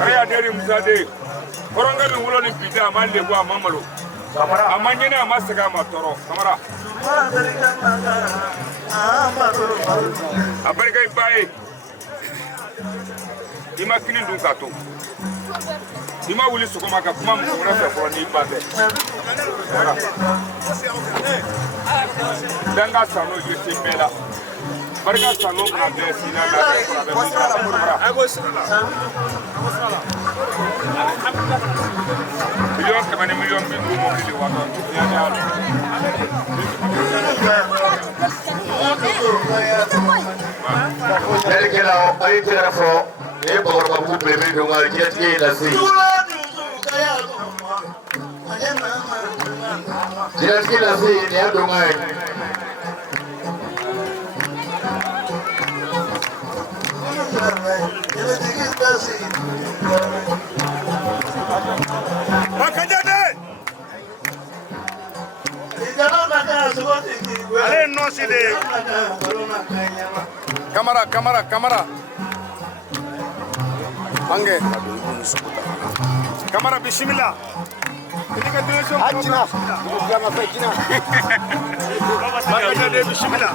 Aya deri muzade koronga mi wulo ni pita amande kwa mamalo kamara amanye na masaka matoro kamara abarika ibai ima kini dun kato ima wuli sokoma ka kuma mu na fe ko ni bate danga sano yesi bela barika sano na be sina na million kamane million bi du mo li wato ya ya Delkela ay telefo e bor ba bu bebe do ngal jetke la si jetke la si ne do ngal makajade ale no side kamera ange kamera bismillah ini ka direction ajina jama fa jina makajade bismillah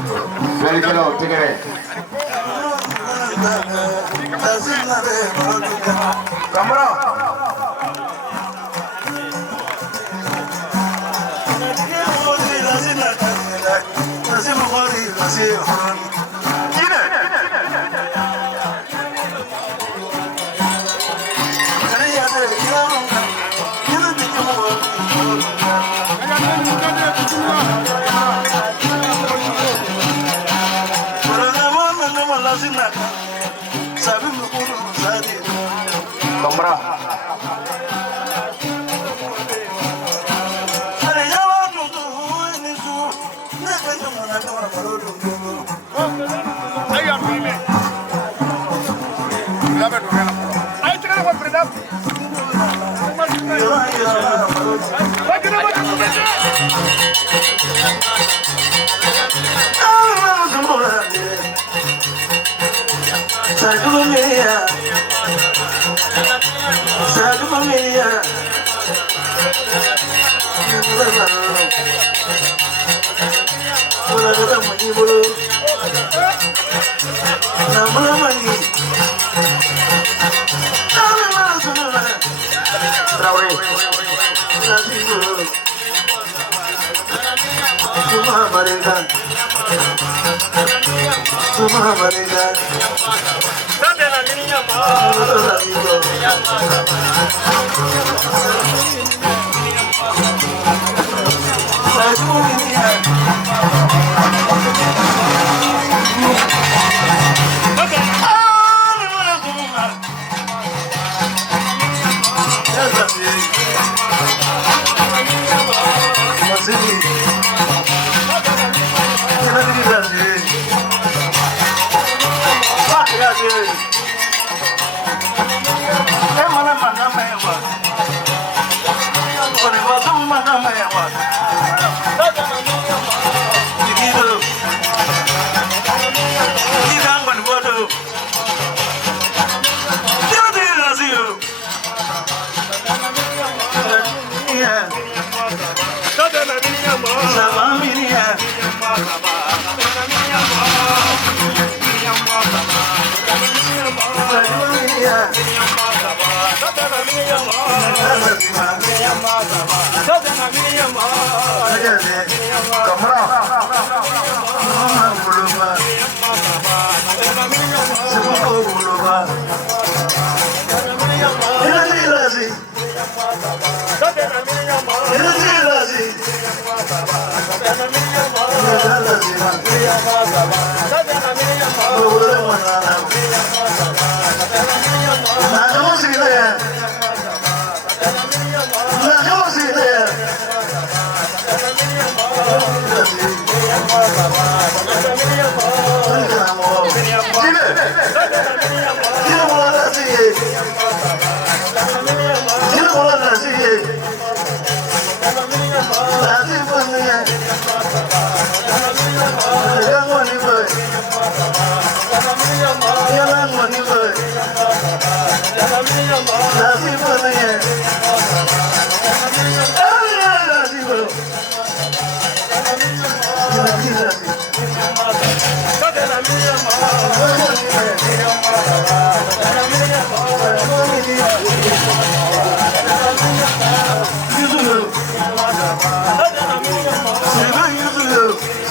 Delkela tigere kamera Kamera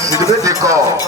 Sidibé décor.